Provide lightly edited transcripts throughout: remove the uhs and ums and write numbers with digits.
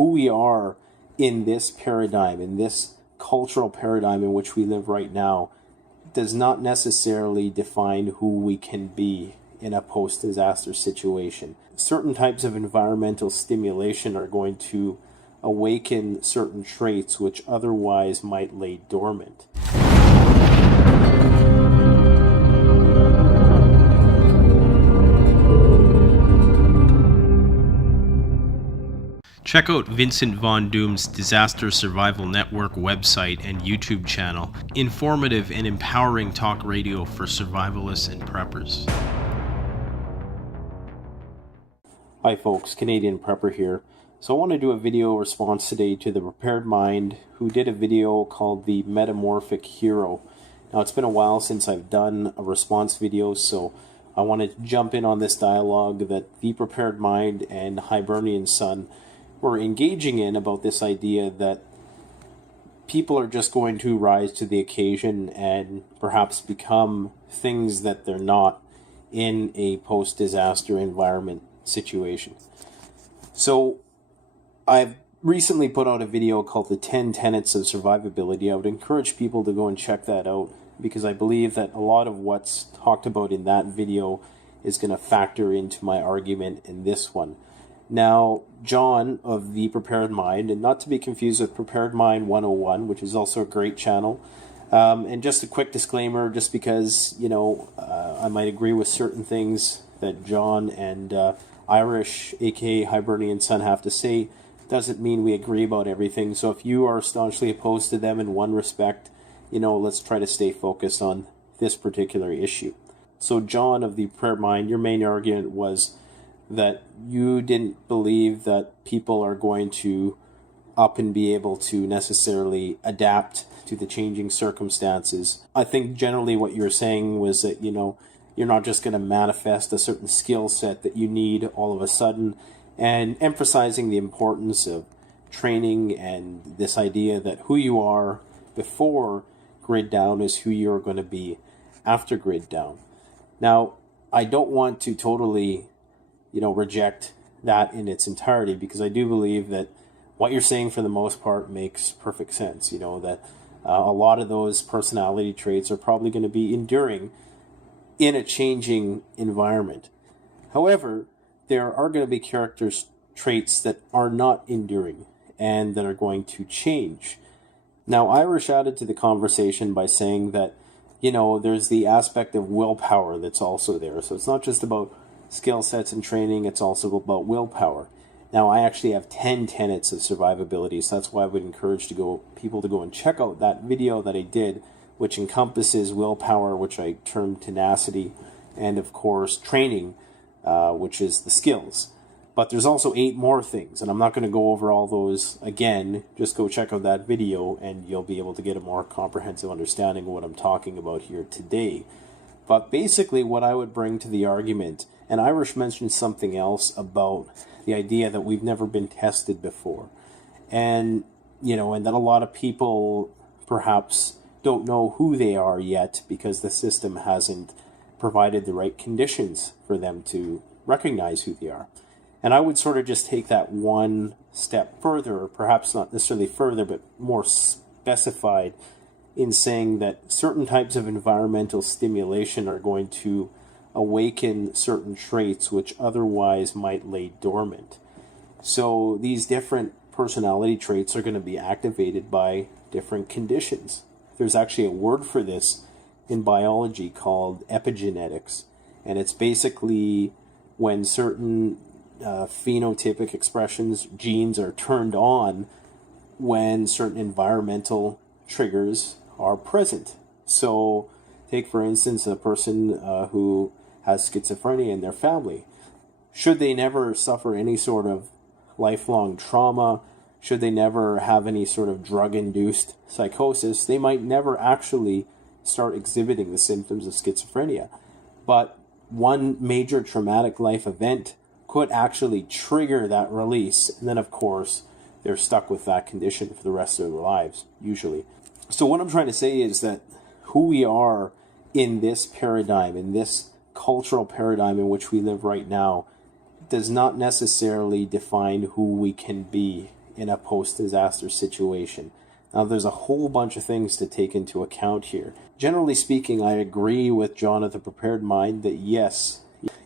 who we are in this paradigm, in this cultural paradigm in which we live right now, does not necessarily define who we can be in a post-disaster situation. Certain types of environmental stimulation are going to awaken certain traits which otherwise might lay dormant. Check out Vincent Von Doom's Disaster Survival Network website and YouTube channel. Informative and empowering talk radio for survivalists and preppers. Hi folks, Canadian Prepper here. So I want to do a video response today to the Prepared Mind, who did a video called The Metamorphic Hero. Now it's been a while since I've done a response video, so I want to jump in on this dialogue that The Prepared Mind and Hibernian Sun were engaging in about this idea that people are just going to rise to the occasion and perhaps become things that they're not in a post-disaster environment situation. So I've recently put out a video called The 10 Tenets of Survivability. I would encourage people to go and check that out because I believe that a lot of what's talked about in that video is going to factor into my argument in this one. Now, John of The Prepared Mind, and not to be confused with Prepared Mind 101, which is also a great channel. And just a quick disclaimer, just because, I might agree with certain things that John and Irish, aka Hibernian Sun, have to say, doesn't mean we agree about everything. So if you are staunchly opposed to them in one respect, let's try to stay focused on this particular issue. So John of The Prepared Mind, your main argument was that you didn't believe that people are going to up and be able to necessarily adapt to the changing circumstances. I think generally what you were saying was that, you're not just going to manifest a certain skill set that you need all of a sudden, and emphasizing the importance of training and this idea that who you are before grid down is who you're going to be after grid down. Now, I don't want to totally reject that in its entirety, because I do believe that what you're saying for the most part makes perfect sense. That a lot of those personality traits are probably going to be enduring in a changing environment. However, there are going to be traits that are not enduring and that are going to change. Now, Irish added to the conversation by saying that, there's the aspect of willpower that's also there. So it's not just about skill sets and training, it's also about willpower. Now, I actually have 10 tenets of survivability, so that's why I would encourage people to go and check out that video that I did, which encompasses willpower, which I termed tenacity, and of course training, which is the skills. But there's also 8 more things, and I'm not going to go over all those again. Just go check out that video and you'll be able to get a more comprehensive understanding of what I'm talking about here today. But basically what I would bring to the argument, and Irish mentioned something else about the idea that we've never been tested before. And, and that a lot of people perhaps don't know who they are yet because the system hasn't provided the right conditions for them to recognize who they are. And I would sort of just take that one step further, or perhaps not necessarily further, but more specified in saying that certain types of environmental stimulation are going to awaken certain traits which otherwise might lay dormant. So these different personality traits are going to be activated by different conditions. There's actually a word for this in biology called epigenetics, and it's basically when certain phenotypic expressions, genes, are turned on when certain environmental triggers are present. So take, for instance, a person who has schizophrenia in their family. Should they never suffer any sort of lifelong trauma, should they never have any sort of drug-induced psychosis, they might never actually start exhibiting the symptoms of schizophrenia. But one major traumatic life event could actually trigger that release, and then of course they're stuck with that condition for the rest of their lives, usually. So what I'm trying to say is that who we are in this paradigm, in this cultural paradigm in which we live right now, does not necessarily define who we can be in a post-disaster situation. Now, there's a whole bunch of things to take into account here. Generally speaking, I agree with John of the Prepared Mind that yes,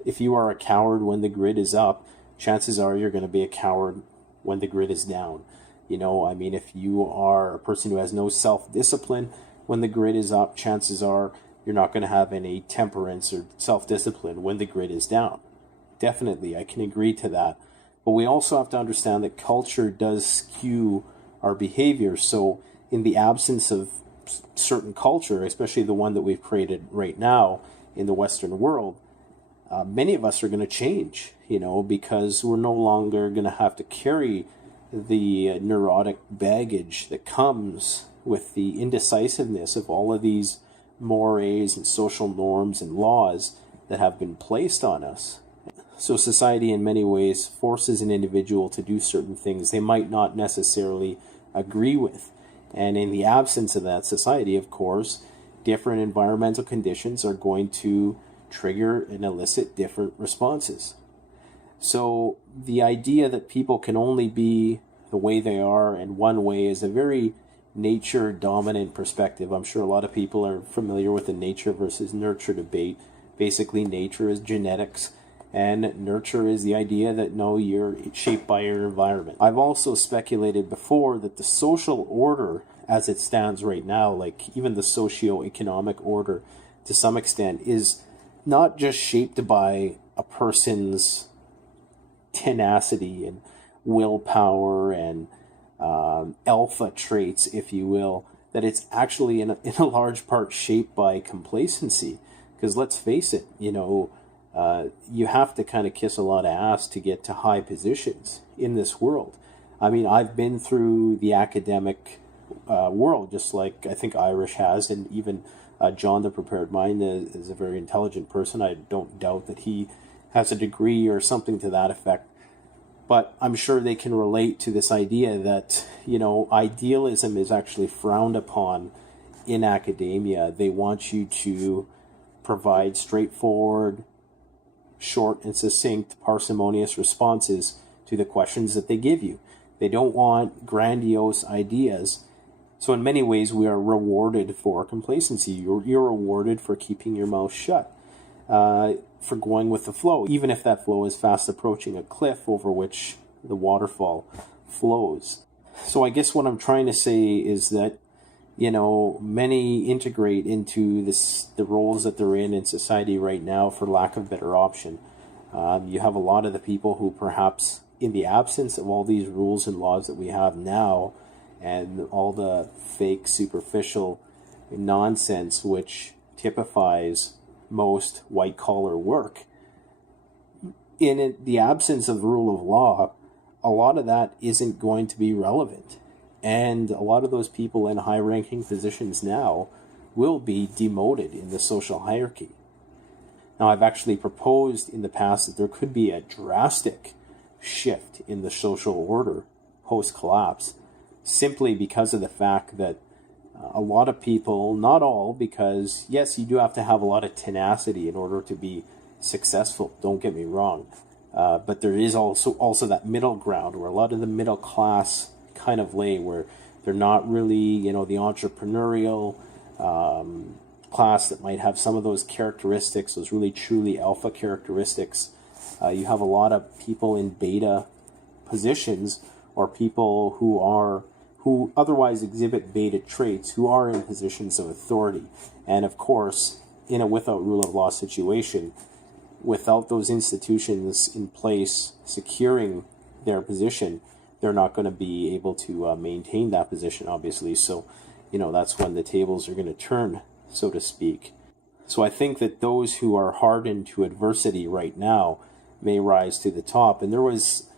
if you are a coward when the grid is up, chances are you're going to be a coward when the grid is down. If you are a person who has no self-discipline when the grid is up, chances are you're not going to have any temperance or self-discipline when the grid is down. Definitely, I can agree to that. But we also have to understand that culture does skew our behavior. So in the absence of certain culture, especially the one that we've created right now in the Western world, many of us are going to change, because we're no longer going to have to carry the neurotic baggage that comes with the indecisiveness of all of these mores and social norms and laws that have been placed on us. So society in many ways forces an individual to do certain things they might not necessarily agree with. And in the absence of that society, of course, different environmental conditions are going to trigger and elicit different responses. So the idea that people can only be the way they are in one way is a very nature-dominant perspective. I'm sure a lot of people are familiar with the nature versus nurture debate. Basically, nature is genetics, and nurture is the idea that, no, you're shaped by your environment. I've also speculated before that the social order as it stands right now, like even the socio-economic order to some extent, is not just shaped by a person's tenacity and willpower and alpha traits, if you will, that it's actually in a large part shaped by complacency. Because let's face it, you have to kind of kiss a lot of ass to get to high positions in this world. I've been through the academic world, just like I think Irish has, and even John the Prepared Mind is a very intelligent person. I don't doubt that he has a degree or something to that effect. But I'm sure they can relate to this idea that, idealism is actually frowned upon in academia. They want you to provide straightforward, short and succinct, parsimonious responses to the questions that they give you. They don't want grandiose ideas. So in many ways, we are rewarded for complacency. You're rewarded for keeping your mouth shut, for going with the flow, even if that flow is fast approaching a cliff over which the waterfall flows. So I guess what I'm trying to say is that, many integrate into the roles that they're in society right now for lack of better option. You have a lot of the people who perhaps, in the absence of all these rules and laws that we have now, and all the fake, superficial nonsense which typifies most white-collar work, in the absence of rule of law, a lot of that isn't going to be relevant. And a lot of those people in high-ranking positions now will be demoted in the social hierarchy. Now, I've actually proposed in the past that there could be a drastic shift in the social order post-collapse, simply because of the fact that a lot of people, not all, because yes, you do have to have a lot of tenacity in order to be successful, don't get me wrong, but there is also that middle ground where a lot of the middle class kind of lay, where they're not really, the entrepreneurial class that might have some of those characteristics, those really truly alpha characteristics. You have a lot of people in beta positions, or people who otherwise exhibit beta traits, who are in positions of authority. And of course, in a without rule of law situation, without those institutions in place securing their position, they're not going to be able to maintain that position, obviously. So, that's when the tables are going to turn, so to speak. So I think that those who are hardened to adversity right now may rise to the top. And there was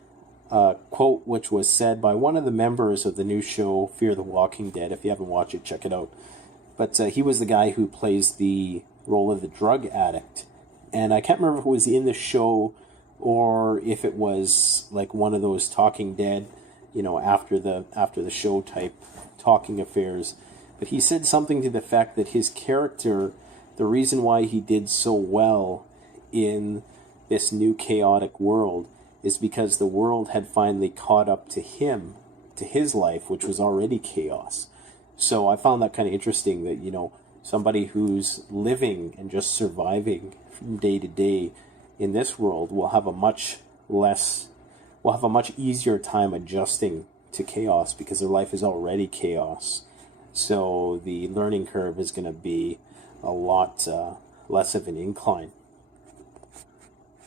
a quote which was said by one of the members of the new show Fear the Walking Dead. If you haven't watched it, check it out. But he was the guy who plays the role of the drug addict. And I can't remember if it was in the show or if it was like one of those Talking Dead, after the show type talking affairs. But he said something to the fact that his character, the reason why he did so well in this new chaotic world, is because the world had finally caught up to him to his life, which was already chaos. So I found that kind of interesting that, somebody who's living and just surviving from day to day in this world will have a much easier time adjusting to chaos because their life is already chaos. So the learning curve is going to be a lot less of an incline.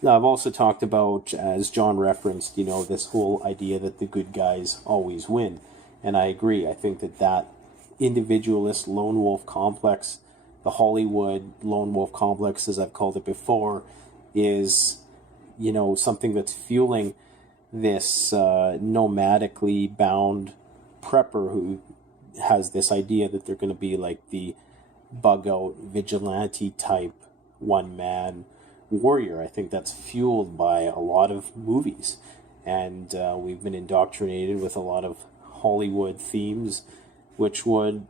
Now, I've also talked about, as John referenced, this whole idea that the good guys always win. And I agree. I think that individualist lone wolf complex, the Hollywood lone wolf complex, as I've called it before, is, something that's fueling this nomadically bound prepper who has this idea that they're going to be like the bug-out vigilante type one-man warrior. I think that's fueled by a lot of movies, and we've been indoctrinated with a lot of Hollywood themes, which would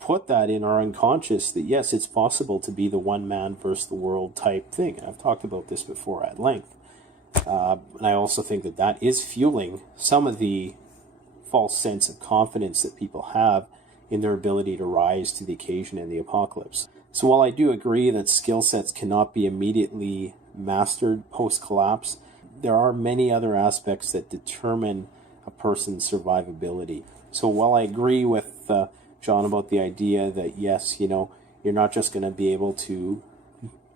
put that in our unconscious that yes, it's possible to be the one man versus the world type thing. And I've talked about this before at length, and I also think that is fueling some of the false sense of confidence that people have in their ability to rise to the occasion in the apocalypse. So while I do agree that skill sets cannot be immediately mastered post-collapse, there are many other aspects that determine a person's survivability. So while I agree with John about the idea that yes, you're not just going to be able to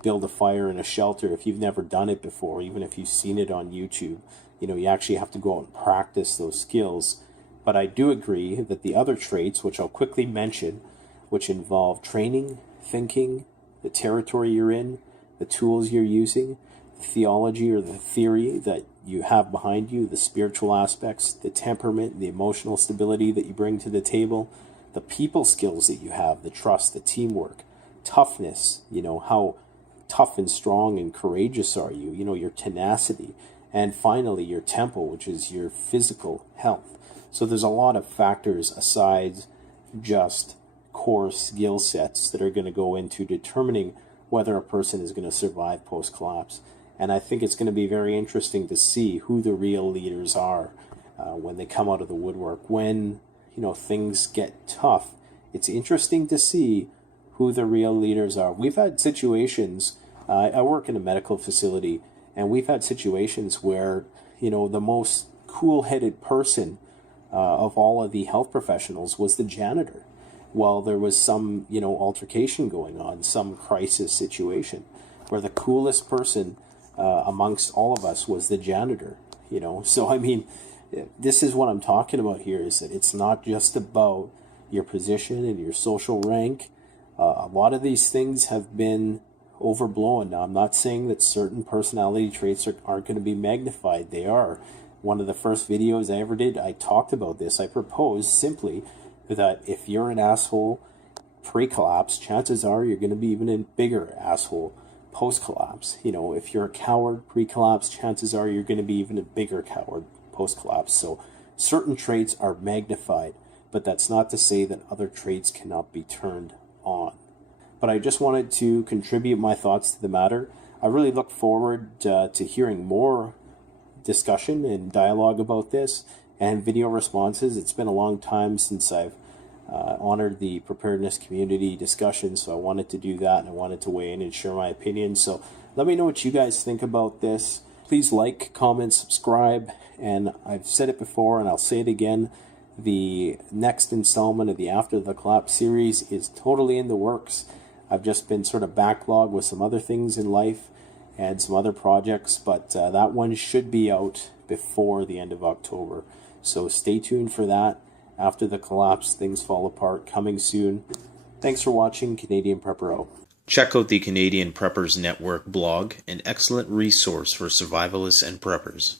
build a fire in a shelter if you've never done it before, even if you've seen it on YouTube. You actually have to go out and practice those skills. But I do agree that the other traits, which I'll quickly mention, which involve training, thinking, the territory you're in, the tools you're using, the theology or the theory that you have behind you, the spiritual aspects, the temperament, the emotional stability that you bring to the table, the people skills that you have, the trust, the teamwork, toughness, how tough and strong and courageous are you, your tenacity, and finally your tempo, which is your physical health. So there's a lot of factors aside just core skill sets that are going to go into determining whether a person is going to survive post-collapse. And I think it's going to be very interesting to see who the real leaders are when they come out of the woodwork. When, things get tough, it's interesting to see who the real leaders are. We've had situations, I work in a medical facility, and we've had situations where, the most cool-headed person of all of the health professionals was the janitor. While there was some, altercation going on, some crisis situation, where the coolest person amongst all of us was the janitor, So, I mean, this is what I'm talking about here, is that it's not just about your position and your social rank. A lot of these things have been overblown. Now, I'm not saying that certain personality traits aren't going to be magnified. They are. One of the first videos I ever did, I talked about this. I proposed simply that if you're an asshole pre-collapse, chances are you're going to be even a bigger asshole post-collapse. If you're a coward pre-collapse, chances are you're going to be even a bigger coward post-collapse. So certain traits are magnified, but that's not to say that other traits cannot be turned on. But I just wanted to contribute my thoughts to the matter. I really look forward to hearing more discussion and dialogue about this and video responses. It's been a long time since I've honored the preparedness community discussion, so I wanted to do that, and I wanted to weigh in and share my opinion. So let me know what you guys think about this. Please like, comment, subscribe, and I've said it before and I'll say it again, the next installment of the After the Collapse series is totally in the works. I've just been sort of backlogged with some other things in life and some other projects, but that one should be out before the end of October. So stay tuned for that. After the Collapse, Things Fall Apart, coming soon. Thanks for watching Canadian Prepper Out. Check out the Canadian Preppers Network blog, an excellent resource for survivalists and preppers.